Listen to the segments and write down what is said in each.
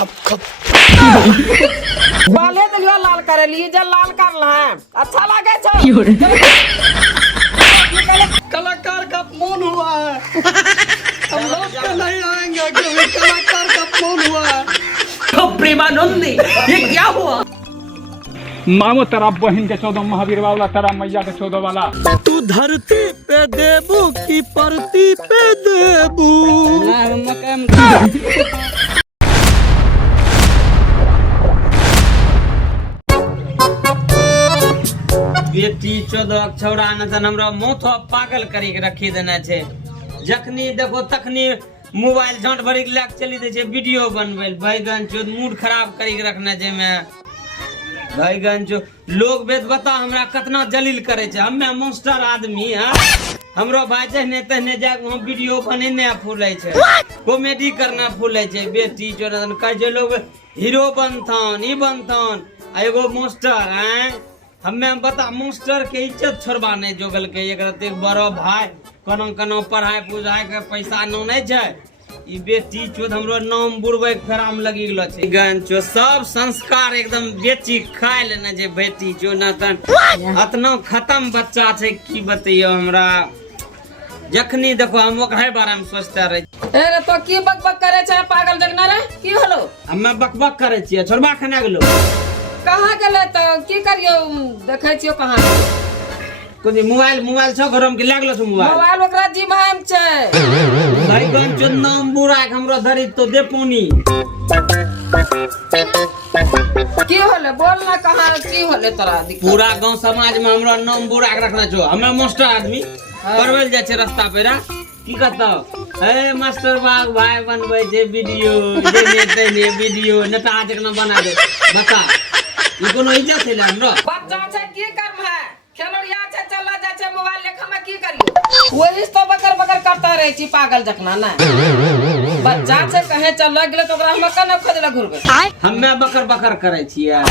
खप खप बाले दलिया लाल करे लिए जे लाल करला है अच्छा लागे छो कलाकार का फोन हुआ है। हम लोग तो नहीं आएंगे क्योंकि कलाकार का फोन हुआ है। तो प्रेमानंदी ये क्या हुआ? मामो तेरा बहन के 14 महावीर वाला, तेरा मैया के 14 वाला। तू धरती पे देबू की परती पे देबू। बेटी 14 छौड़ा न तन हमरा मोथ पागल करी के रखी देना छे। जखनी देखो तखनी मोबाइल झांट भरी के लेके चली दे छे वीडियो बनवे। बैगन चो मूड खराब करी के रखना छे। मैं बैगन चो लोग बेद बता हमरा कितना जलील करे छे। हमें मास्टर आदमी है, हमरो भाई जहने तहने जाके हम वीडियो बनेने फूले छे, कॉमेडी करना फूले छे। बेटी चो न कह जे लोग हीरो बनथन ई बनथन एगो मास्टर हैं। हमें बता मास्टर के इज्जत छोड़बा नहीं जोगल के। एक बड़ो भाई कोनो कोनो पढ़ाई पुजाई के पैसा न नहीं छे। ई बेटी चोद हमरो नाम बुड़वे के फेरा में लगी गेलो छे। गन चो सब संस्कार एकदम बेची खाय लेने जे बेटी चो न तन अतना खत्म बच्चा छे की बतइयो हमरा। जखनी देखो हम ओकरे बारे में सोचते रहे। ए रे तो की बकबक करे छे पागल जगना रे की होलो? हमें बकबक करे छिए छोड़बा खना गेलो। कहाँ गेले तो की करियो देखे छियो कहाँ कोनी मोबाइल छ घर में के लागलो छ मोबाइल ओकरा जिम्मा में छे। बैगन चो नाम बुड़ा के हमरो धरी तो दे पानी। की होले बोल ना कहाँ की होले तोरा दिक्कत? पूरा गांव समाज में हमरो नाम बुड़ा के रखना छो। हमें मास्टर आदमी परवेल जाय छे रास्ता पेरा की कहतो ए मास्टर बाग भाई बनबै जे वीडियो जे नेते ने वीडियो नेता आज के बना दे। बता ई कोनो इज्जत है हमरो? बच्चा छे की करब है खेलड़िया छे चला जा छे मोबाइल लेखा में की करियो? वही तो बकर बकर करता रहे छी पागल जखना ना। बच्चा छे कहे चल गेले तो ओकरा हम कने खोजले घुरबे। हमें बकर बकर करे छिए।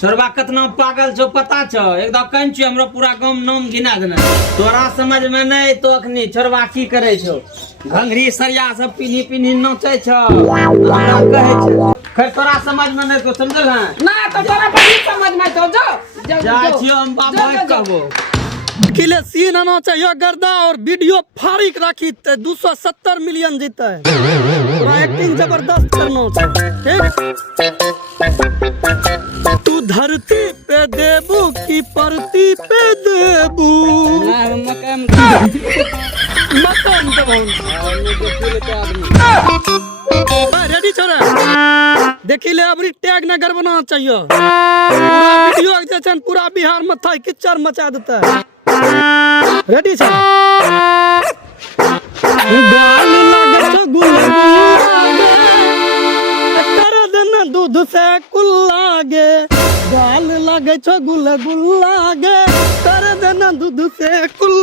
छोरबा कितना पागल छो पता छो? एकदम कन छी हमरो पूरा गांव में नाम गिना देना। तोरा समझ में नहीं तो अखनी छोरबा की करे छो? घंघरी सरिया सब पिन्ही नोचे छो हमरा कहे छे। खैर तोरा समझ में नहीं तो समझल है ना तो तोरा बड़ी समझ में तो जो जा छियो हम बाबा कहबो। किले सीन आना चाहिए गर्दा और वीडियो फारिक राखी 270 मिलियन जीता है। पूरा एक्टिंग जबरदस्त करना चाहिए। तू धरती पे देबू की परती पे देबू। मकान रेडी छोरा देखी ले अबरी टैग नगर बनाना चाहिए। पूरा वीडियो जैसे पूरा बिहार में था किच्चर मचा देता है। रेडी छ गाल लागे छ गुलागे कर देना दूध से कुल लागे। गाल लागे छ गुलागे कर देना दूध से कुल।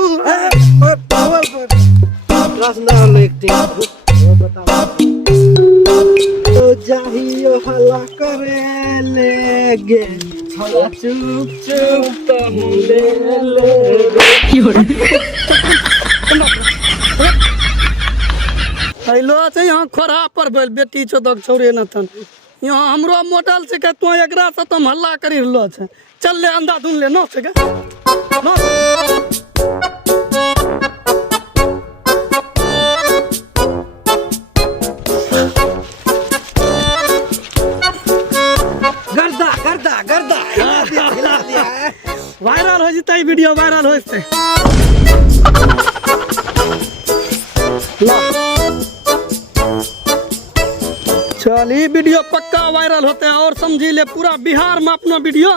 जाहियो हला करे लेगे चुप चुप तो ले हेलो से यहाँ खोरा पर भेल बेटी छो तक छोड़े न थन। यहाँ हमरो मोटल से के तू एकरा से तुम हल्ला करी रहलो छे। चल ले अंधा धुन ले न सके न गर्दा हिला दिया वायरल हो जता वीडियो वायरल हो इससे। चल ये वीडियो पक्का वायरल होते हैं और समझी ले पूरा बिहार में अपना वीडियो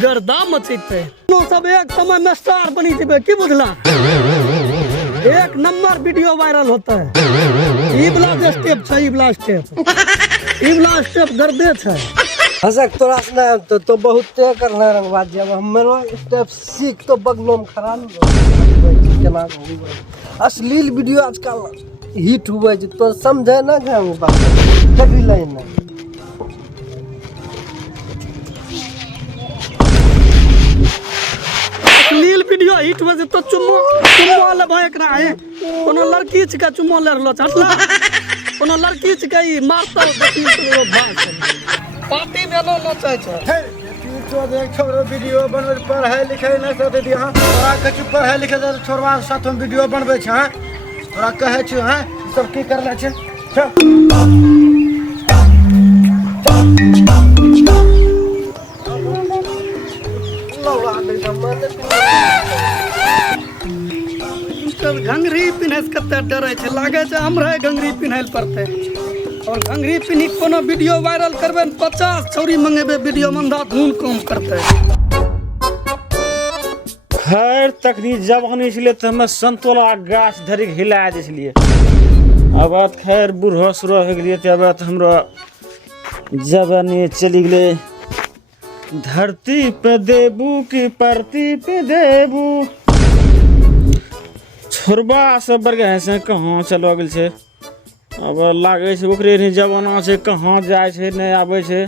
गर्दा मचीते सब एक समय में स्टार बनी थी की बुझला। एक नंबर वीडियो वायरल होता है। ई वाला स्टेप छै ई वाला स्टेप गर्दे छै। हसक तोरा से तो बहुत तय करना रंगबाज जब हमरो स्टेप सीख तो बगलों में खड़ा केना अश्लील वीडियो आजकल हिट हुए तो समझे ना जे हम बात कभी लाइन ना। अश्लील वीडियो हिट हुए तो चुम्मा ले भाई एकरा है कोनो लड़की छिका चुम्मा ले रहलो छला। कोनो लड़की छिकै ई मारतौ देखी तो भाग पार्टी में लो नचै छै। हे बेटी तो देख छोरो वीडियो बनबै पढ़ाई लिखाई नहीं करते दी हां तोरा कछु पढ़ाई लिखाई तो छोरवा साथ में वीडियो बनबै छै हां तोरा कहै छै हां सब की करना छै चल लौड़ा दे जमाने तब घंगरी पिन्हे से कते डरै छै, लागे छै हमरा घंगरी पिन्है ल पड़तै। और घंगरी पिन्ही के कोनो वीडियो वायरल करबै न 50 छौरी मंगेबै वीडियो में अंधाधुन काम करतै। खैर तखनी जवानी छलै तऽ हमे संतोला गाछ धरि हिला दै छलियै। अब बात खैर बूढ़ो सूढ़ो हो गेलियै तऽ अब तऽ हमरो जवानी चली गेलै। धरती पे देबू की परती पे देबू छोरबा सब बरगे से कहाँ चलो गेल छै। अब लागे छै ओकरे नहीं जमाना छै, कहाँ जाए छै नहीं आबै छै,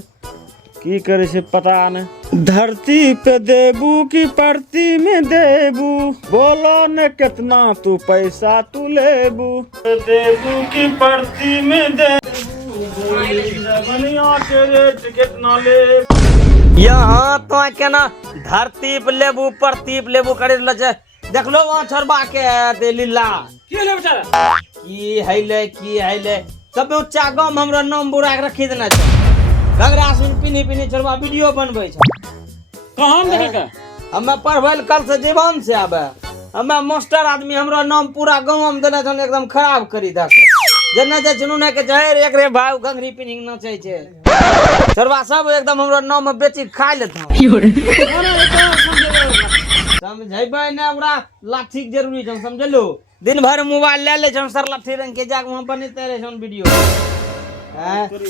की करे छै पता नहीं। धरती पे देबू की परती में देबू बोलो न कितना तू पैसा तू लेबू देबू की परती में देबू जवनिया के रेट कितना लेबू। यहाँ तो केना धरती पे लेबू प्रतीप लेबू करे छै। देखलो वहाँ छोरबा के ते लीला की ले बेचारा की हैले सब ऊंचा गांव में हमरा नाम बुरा के रखी देना छै। घगरा सुन पिनी पिनी छोरबा वीडियो बनबै छै। कहाँ में देखे के हमे पढ़बै ल कल से जीवन से आबे हमे मास्टर आदमी हमरा नाम पूरा गांव में देना छै एकदम खराब करी दे जेना जे चुनु ने के जहर एक रे भाई घंगरी पिनी नचै छै। छोरबा सब एकदम हमरा नाम में बेची खा लेत समझेबै ने ओकरा लाठी के जरूरी छै समझलू। दिन भर मोबाइल ले ले छन सर लाठी रंग के जाक वहां बनते रहे छन वीडियो।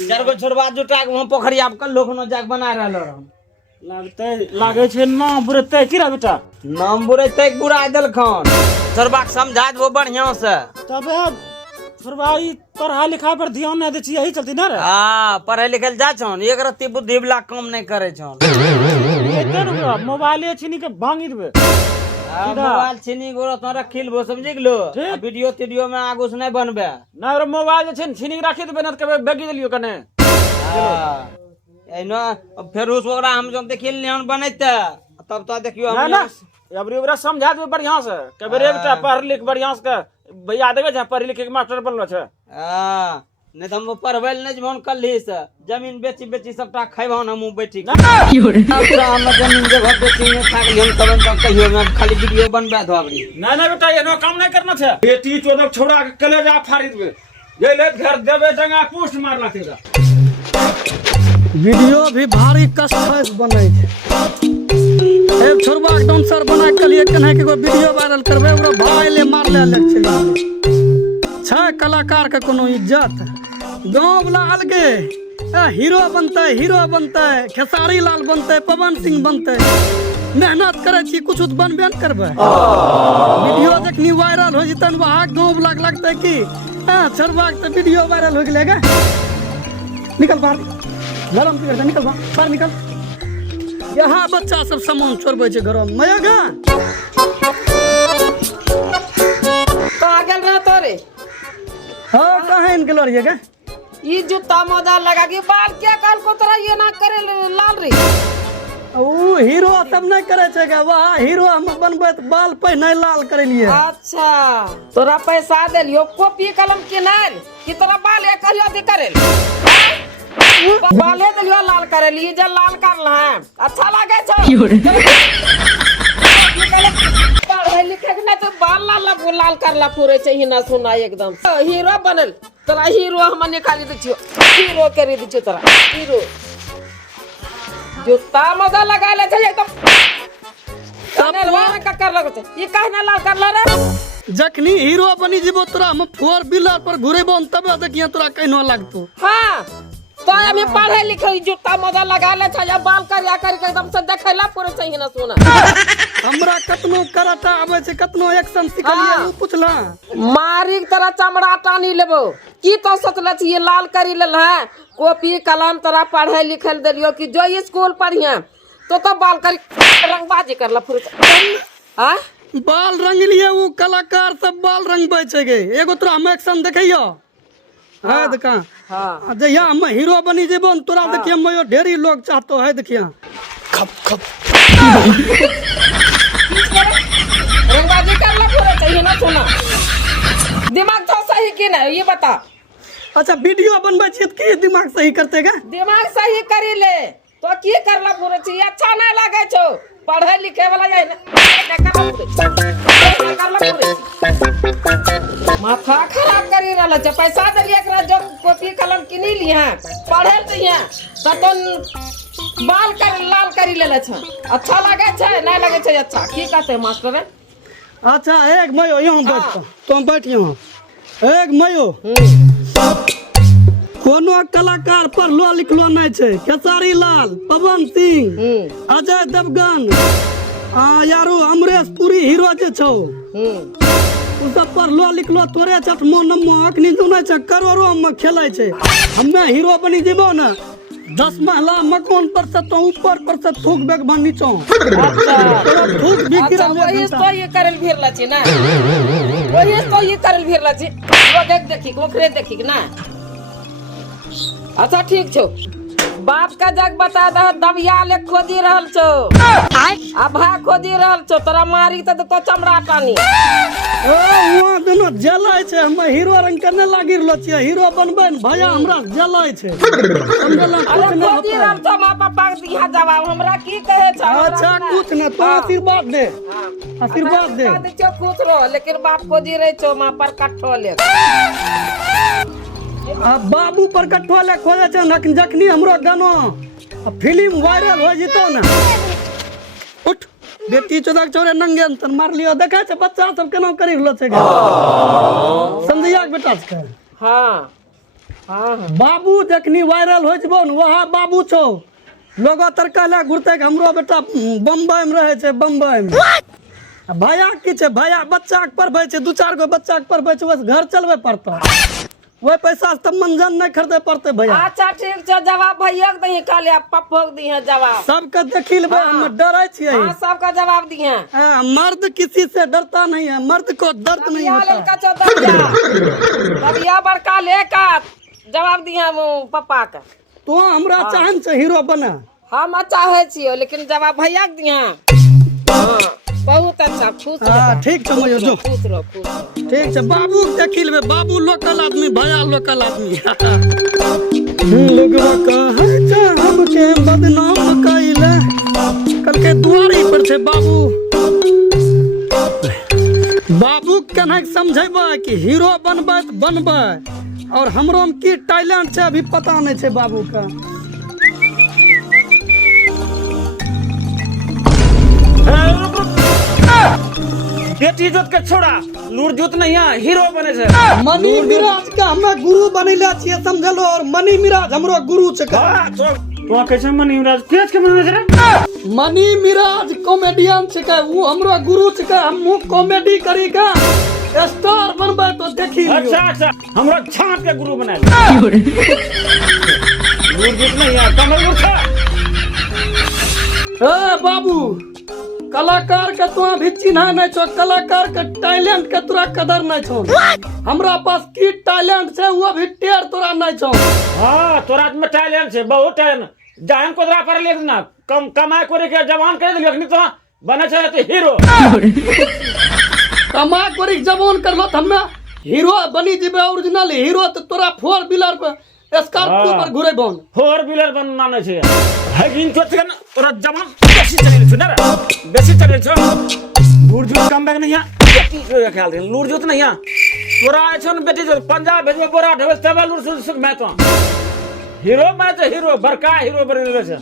चार गो छोरबा जुटा के वहां पोखरिया पे कल्लो खनो जाक बना रहलो लागते लागे छै नाम बुरते की रे बेटा नाम बुरेते बुरा देलखन। छोरबा के समझा देबो बढ़िया से तब छोरबा ई पढ़ाई लिखाई पर ध्यान नहीं दै छी यही चलती ना रे। हां पढ़े लिखे जा छन एक रत्ती बुद्धि वाला काम नहीं करे छन। मोबाइले छीनी के भांगी देबे मोबाइल छीनी गोरो तो रखिल बो समझि गेलो वीडियो वीडियो में आगू से नहीं बनबे ना रे मोबाइल जे छै छीनी के राखी देबे ना त कबे बेगी देलियो कने। एनो फेर उस ओकरा हम जब देखिल निहन बनैते तब तो देखियो ना हम ना अब रे ओकरा समझा देबे बढ़िया से कबे रे बेटा पढ़ लिख बढ़िया से भैया देबे छै पढ़ लिख के मास्टर बनलो छै। हां नहीं तो हम पढ़बै ल नहीं जमन कल्ही से जमीन बेची बेची सबटा खैबहन हम बैठी पूरा हम जमीन जगह बेची में खा गेलियन तब तक कहियो मैं खाली वीडियो बनबा धोबरी। ना ना बेटा एनो काम नहीं करना छै। बेटी चोदक छोड़ा के कलेजा फाड़ी देबे जे ले घर देबे डंगा पोस्ट मारला तेरा। वीडियो भी भारी कष्ट बनै छै। एक छोरबा के डांसर बना के लिए कन्हे के वीडियो वायरल करबै ओकरा भाई ले मार ले छै। कलाकार के कोनो इज्जत गाँव वाला अलगे हीरो बनते खेसारी लाल बनते पवन सिंह बनते मेहनत करे छी कुछ तो बनबे न करबै। वीडियो जखनी वायरल हो जतन वहाँ गाँव वाला लगते कि छोरबा के वीडियो वायरल हो गेलै गे निकल बाहर गरम की करते निकल बाहर निकल। यहाँ बच्चा सब सामान छोड़बै छै घरों में मया गा कहाँ गेल रह तोरे हाँ कहाँ इन गेलो रहिए गे ये जूता मोजा लगा के बाल क्या काल को तरह ये ना करे लाल रे ऊ हीरो सब नहीं करे छै गे वहाँ हीरो हम बनबै त बाल पहिने लाल करे लिए। अच्छा तोरा पैसा देलियो कॉपी कलम किनाल कि तोरा बाल एक कहियो अथी करे बाले देलियो लाल करे लिए जे लाल करल है अच्छा लागे छ पढ़े लिखे के ना तो बाल लाल करला पूरे छै हिना सुना एकदम हीरो बनल तोरा हीरो हम निकाली दै छियो हीरो करी दै छियो तोरा हीरो जूता मजा लगा ले छै एकदम कने वाला का कर लगते ये कहना लाल करला रे जखनी हीरो बनी जीवो तोरा हम 4 व्हीलर पर घुरेबो तब देखिए तोरा कहनो लागतो। हां तो अभी पढ़े लिखे जूता मजा लगा ले छै बाल करिया कर के एकदम से देखैला पूरे सही ना सुना हमरा कतनो कराटा आबै छै कतनो एक्शन सिखलिए उ पुछला मारी तरह चमड़ा टानी लेबो की तो सोचले छी ये लाल करी लेल है कॉपी कलम तोरा पढ़े लिखे देलियो कि जो स्कूल पढ़िया तो बाल करी रंगबाजी करला पूरे हां बाल रंग लिए उ कलाकार सब बाल रंगबै छै गे एगो तोरा हम एक्शन देखैयो है देखा हाँ जहिया हम हीरो बनी जेबो न तोरा देखिए मैं ढेरी लोग चाहतो है देखिए खप खप रंगबाजी करना पूरा चाहिए ना सुना दिमाग तो सही की नहीं ये बता अच्छा वीडियो बनबै छियै की दिमाग सही करते गा दिमाग सही करी ले तो की करला पूरे चाहिए अच्छा नहीं लगे छो पढ़े लिखे वाला जाए माथा खराब करी रहल छै पैसा देलिए एकरा जो कॉपी कलम किनी लिए पढ़े चाहिए तो बाल कर लाल करी लेले छ अच्छा लगे छै नहीं लगे छै अच्छा की कहते मास्टर अच्छा एक मयो यहाँ बैठ तुम बैठ यहाँ एक मयो कोनो कलाकार पढ़लो लिखलो नहीं छै खेसारी लाल पवन सिंह अजय देवगन यारो अमरेश पुरी हीरो जे छौ उ सब पढ़लो लिखलो तोरे चटमो नमो अखनी सुनै छै करोड़ों में खेलै छै हम्मे हीरो बनी जेबो न 10 महला मकान पर से तो ऊपर पर से थूक बैग बन नीचो तोरा थूक भी अच्छा गिरल वही तो ये करल भिरला छी ना वही तो ये करल भिरला छी वो देखी ओकरे देखी ना अच्छा ठीक छो बाप का जग बता दे दबिया ले खोदी रहल छो आ भाई खोदी रहल छो तोरा मारी त तो चमड़ा टानी ओ वहां दोनों जलाय छै हम हीरो रंग करने लागी रहलो छियै हीरो बनबै न भैया हमरा जलाय छै समझला अरे खोदी रहल छो मां पापा के दिया जवाब हमरा की कहे छ अच्छा कुछ न तो आशीर्वाद दे आशीर्वाद दे दे छो खुश रहो लेकिन बाप खोदी रहे छो मां पर कट्ठो ले बाबू पर कट्ठो ले खोजे छै जखनी हमरो गानो फिल्म वायरल हो जितो न उठ बेटी चोदक छोरे नंगे तन मार लियो देखै छै बच्चा सब केना करि रहलो छै संजया के बेटा छै हां हां बाबू जखनी वायरल हो जबो न वहा बाबू छौ लोगो तर कहले घुरते हमरो बेटा बम्बई में रहे छै बम्बई में भैया की छै भैया बच्चा के पढ़बै छै 2-4 गो बच्चा के पढ़बै छै बस घर चलबै पड़तो वही पैसा से मंजन नहीं खरीदे पड़ते भैया अच्छा ठीक छै जवाब भैया के दही काले पप्पो के दही जवाब सबके देखी लेबै हम डरै छियै हां सबका जवाब दिए मर्द किसी से डरता नहीं है मर्द को दर्द नहीं होता लड़का चो दबिया बड़का लेका जवाब दिए पप्पा के तो हमरा चाहन से हीरो बना हम चाहे छियो लेकिन जवाब भैया के दिए बहुत अच्छा खुश रहो ठीक छै मयो जो खुश रहो ठीक छै बाबू के देखी लेबै बाबू लोकल आदमी भैया लोकल आदमी लोगवा कहै छै हमके बदनाम कइले कल के दुआरी पर छै बाबू बाबू केना समझेबै कि हीरो बनबै त बनबै और हमरो में की टैलेंट छै अभी पता नहीं छै बाबू का बेटी जोत के छोड़ा लूर जोत नहीं है हीरो बने छै मनी मिराज का हमे गुरु बनैले छियै समझलो और मनी मिराज हमरो गुरु छै तो कैसे मनी मिराज तेज के बने छै मनी मिराज कॉमेडियन छै वो हमरो गुरु छै हम कॉमेडी करी का स्टार बनबै तो देखी लियो अच्छा अच्छा हमरो छांट के गुरु बना लूर जोत नहीं है कमल मूर्खा ए बाबू कलाकार के तो अभी चिन्हा नहीं छो कलाकार के टैलेंट के तोरा कदर नहीं छो हमरा पास की टैलेंट छै वो भी टेर तोरा नहीं छो हां तोरा में टैलेंट छै बहुत टैलेंट जान को तोरा पर ले ना कम कमाई करे के जवान कर दियो अखनी तो बने छै तो हीरो कमा करी जवान करलो त हम्मे हीरो बनी जेबे ओरिजिनल हीरो त तोरा 4 व्हीलर पर स्कॉर्पियो पर घुरे बन 4 व्हीलर बनना नहीं छै हगिन तो छन तोरा जवान बेसी चले छ ना बेसी चले छ लूर जोत कम बैग नहीं है बेटी के ख्याल दे लूर जोत नहीं है तोरा छन बेटी जो पंजाब भेजबे बोरा ढबे तबे लूर सुख मैं तो हीरो मैं तो हीरो बड़का हीरो बने छै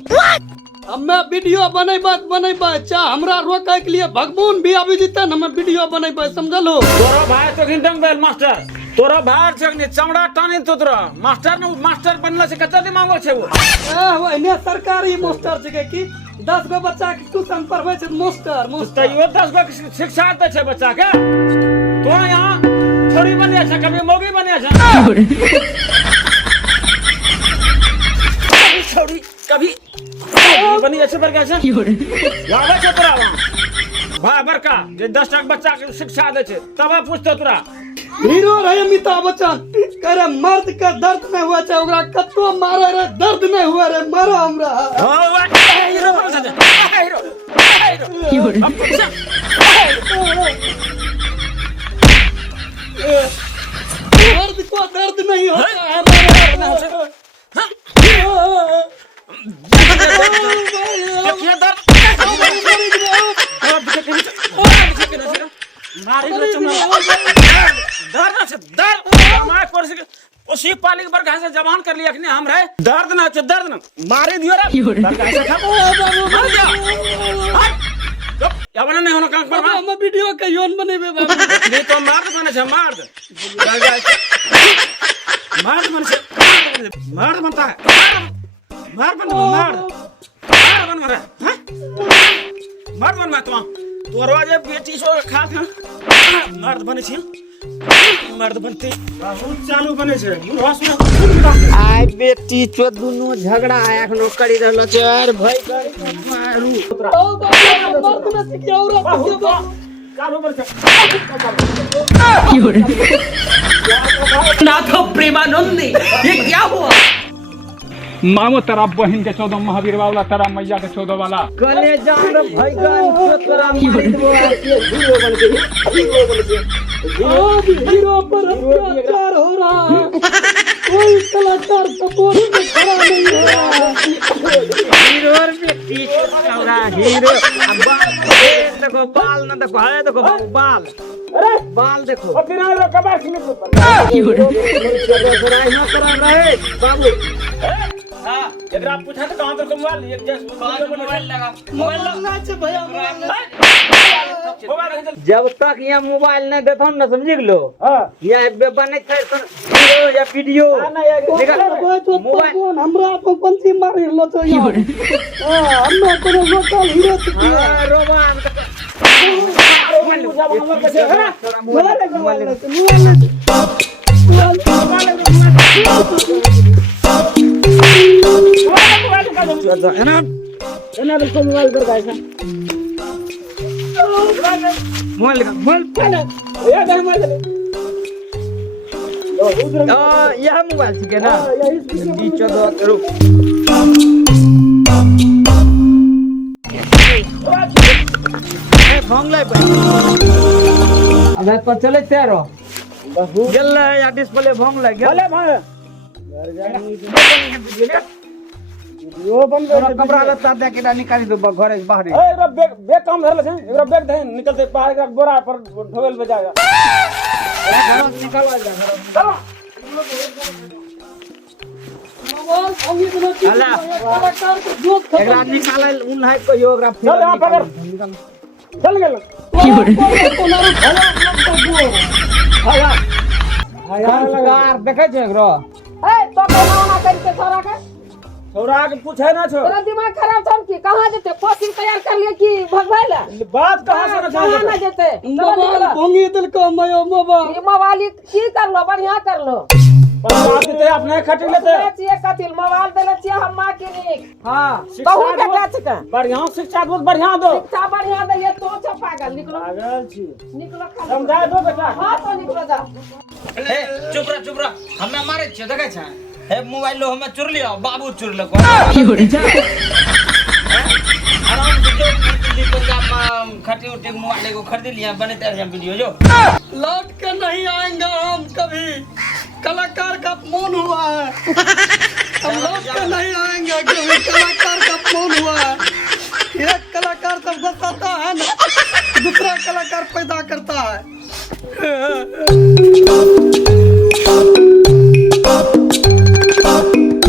हम्मे वीडियो बनेबै चा हमरा रोकै के लिए भगवान भी आबि जेतै न हम्मे वीडियो बनेबै समझलो तोरा भाई तो घिंटंग बेल मास्टर तोरा भाई छकनी चमड़ा टानी तो तोरा मास्टर बनला से कते दिमाग छै वो एने सरकारी मास्टर छै कि 10 गो बच्चा के ट्यूशन पढ़बै छै मास्टर तैयो 10 गो शिक्षा दै छै बच्चा के तो यहाँ थोड़ी बनिया छै कभी मौगी बनिया छै छोड़ी कभी बनी अच्छे बड़का छै याद छै तोरा भाई बड़का जे 10 टा बच्चा के शिक्षा दै छै तब पूछतो तोरा हीरो रहे अमिताभ बच्चन करे मर्द के दर्द में हुआ चाहे ओकरा कतो मारे रे दर्द में हुआ रे मारो हमरा मर्द को दर्द नहीं होता है उसी पाली पर कहां से जवान कर लिया कि हम रहे दर्द ना दर्द ना मारे दियो रे यावन नहीं होना काम पर हम वीडियो के योन बनेबे बाबू नहीं तो मार बने से मार बनता है मार बन तो तोरवा जे बेटी सो खात है मर्द बने छी मर्द बनते चालू बने छे आय बेटी चो दुनु झगड़ा एखनो करी रहलो छै यार भाई मारू ओ बाबू मर्द में सीखी औरत के बाबू चालू कर नाथ प्रेमानंदी ये क्या हुआ? मामो तेरा बहन के 14 महावीर वाला तेरा मैया के 14 वाला कले जान भाई गान चो तोरा मारी दो हीरो बन गई आज हीरो पर अत्याचार हो रहा है कोई कलाकार सपोर्ट में खड़ा नहीं हो रहा है हीरो बेटी चौरा हीरो देखो बाल ना देखो है देखो बाल बाल देखो बाबू हां एकरा पूछा तो कहां पर मोबाइल एक जैसे मोबाइल लगा मोबाइल ना छे भैया जब तक यहाँ मोबाइल नहीं देथो ना समझ लो यहाँ बने हीरो या वीडियो मोबाइल हमरा अपन पंछी मार लो तो यार हमरा कोनो लोकल हीरो छियै रोबान मोबाइल कर गाइस मोबाइल यह मोबाइल ठीक है ना रुक अबे तो चले तेरो गल या डिस्प्ले भंग लग गया यो बन गया कपड़ा लत्ता दे के निकाली दो घर से बाहर एकरा बैग काम धरले छै एकरा बैग दे निकलते बाहर का बोरा पर ढोल बजाएगा निकाल चलो कलाकार के जोत एकरा निकाल उन है कहियो एकरा चल यहां पकड़ चल गेल संस्कार देखे छै एकरो ए तो बनाना करके छोरा के छोरा के पूछे ना छो तेरा दिमाग खराब छन की कहां जेते कोचिंग तैयार कर लिए कि भगवाइला बात कहां से कहां ना जेते मोबाइल भंगी दिल को मयो मोबाइल ये मोबाइल की कर लो बढ़िया कर लो बात ते अपने खटी लेते चाहिए कथिल मोबाइल देले छिए हम मां के निक हां बहुत बेटा छिका बढ़िया शिक्षा बहुत बढ़िया दो शिक्षा बढ़िया दे तो छ पागल निकलो पागल छी निकलो खा समझा दो बेटा हां तो निकलो जा ए चुप रह हमें मारे छ देखे छ हे मोबाइल लो हमें चुर लिया बाबू चुर ले को आराम से जो दिल्ली पंजाब खटी उठी मोबाइल को खरीद लिया बने तेरे वीडियो जो लौट के नहीं आएंगे हम कभी कलाकार का अपमान हुआ है हम लौट के नहीं आएंगे क्योंकि कलाकार का अपमान हुआ है एक कलाकार तब बताता है ना दूसरा कलाकार पैदा करता है